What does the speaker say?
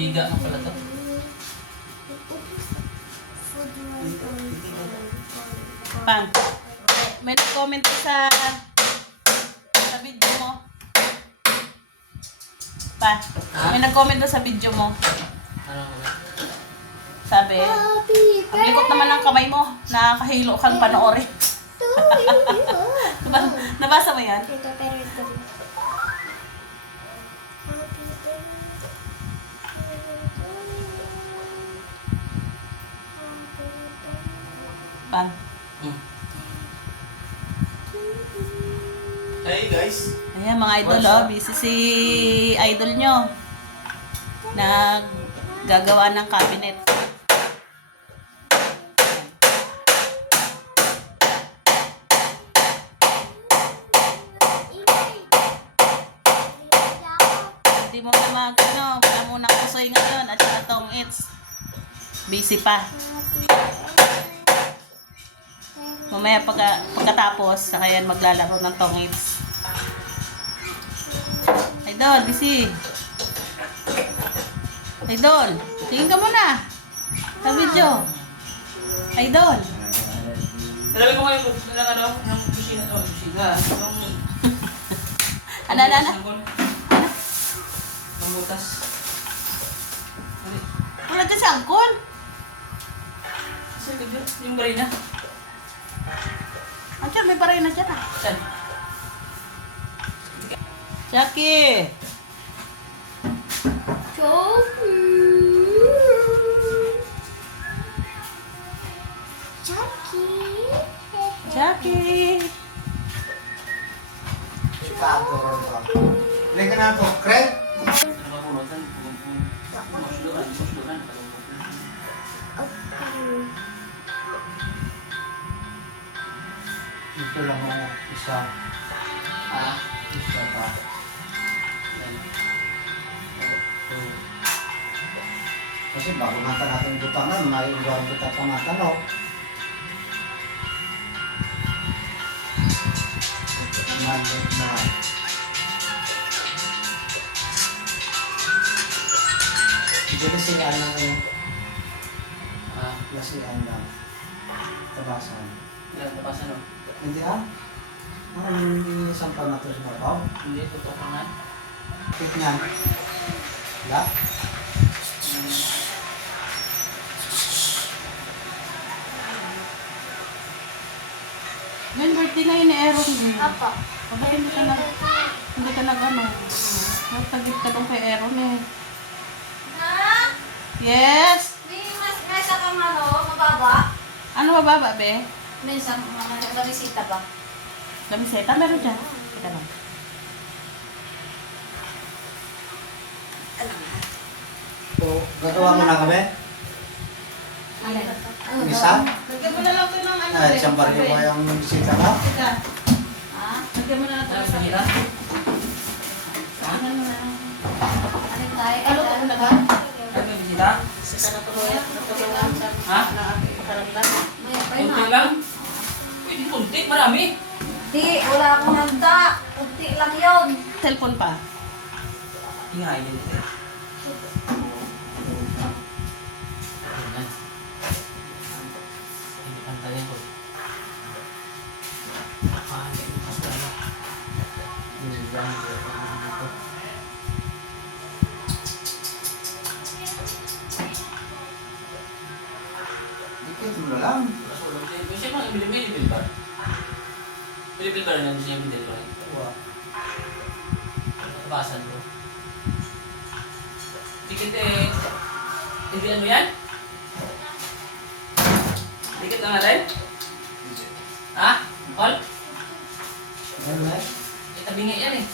Diga mo pala to. Pang. May nag-comment sa video mo. Pa. May nag-comment sa video mo. Ano mo na? Sabi, ang likot naman ng kamay mo. Nakakahilo kang panoorin. Nabasa mo yan? Pang. Hey guys. Ayan mga idol, oh, busy si idol nyo. Naggagawa ng cabinet. Hindi mo na wala mo ng kusoy ngayon at saka tong it's busy pa. Mamaya pagkatapos, saka yan maglalaro ng tongits. Idol, busy. Idol, tingin ka muna. Sa video. Idol. Grabe mo kayo yung kusina. Ano? Ang butas. Wala dyan sa angkol. Yung barina. Andiyan, may paray na dyan ah. Saan? Jackie! Jackie! Lagi na ako, Craig. Ito lang ako, isa. Isa pa. Kasi bago mata natin butangan, may iwan kita pamatanong. Magic na. Nasiyan lang kayo. Nasiyan lang. Tabasan. Yan, tapasan o. Hindi ah? Hindi sampal na ito sa mabaw. Hindi, totoo ka nga. Tik niyan. Wala? Ngayon, birthday ngayon ni Aaron din. Apa? Bakit hindi ka nag-ano? Nagtagit ka doon kay Aaron eh. Na? Yes! May isa kang mababa? Ano mababa, be? May isang barisita ba? Lamiseta, meron dyan. Kita lang. O, gagawa mo na kami? Isa? Lagyan mo na lang ito ng ano. Ay, isang baryo mo yung bisita ka? Teka. Ha? Lagyan mo na lang ito Ano, sa mahirap? Ano na? Alin tayo? Ano ito na ba? Ano yung bisita? Natulungan sa Ha? karamdam. May Kunti lang? Pwede kunti, marami. Di, wala akong handa. Kunti lang yun. Cellphone pa. Ingay din ito. Hindi pantayan ko. Hindi mo kasi ano. Hindi lang ito. Dikit mo na lang. Siya mga bilbil bar. Bilbil bar na siya bilbil bar. Wow. Tabasan ko. Dikit eh. Ibian mo yan? Dikit lang natin? Ha? All? Ano na? Itabingi yan eh.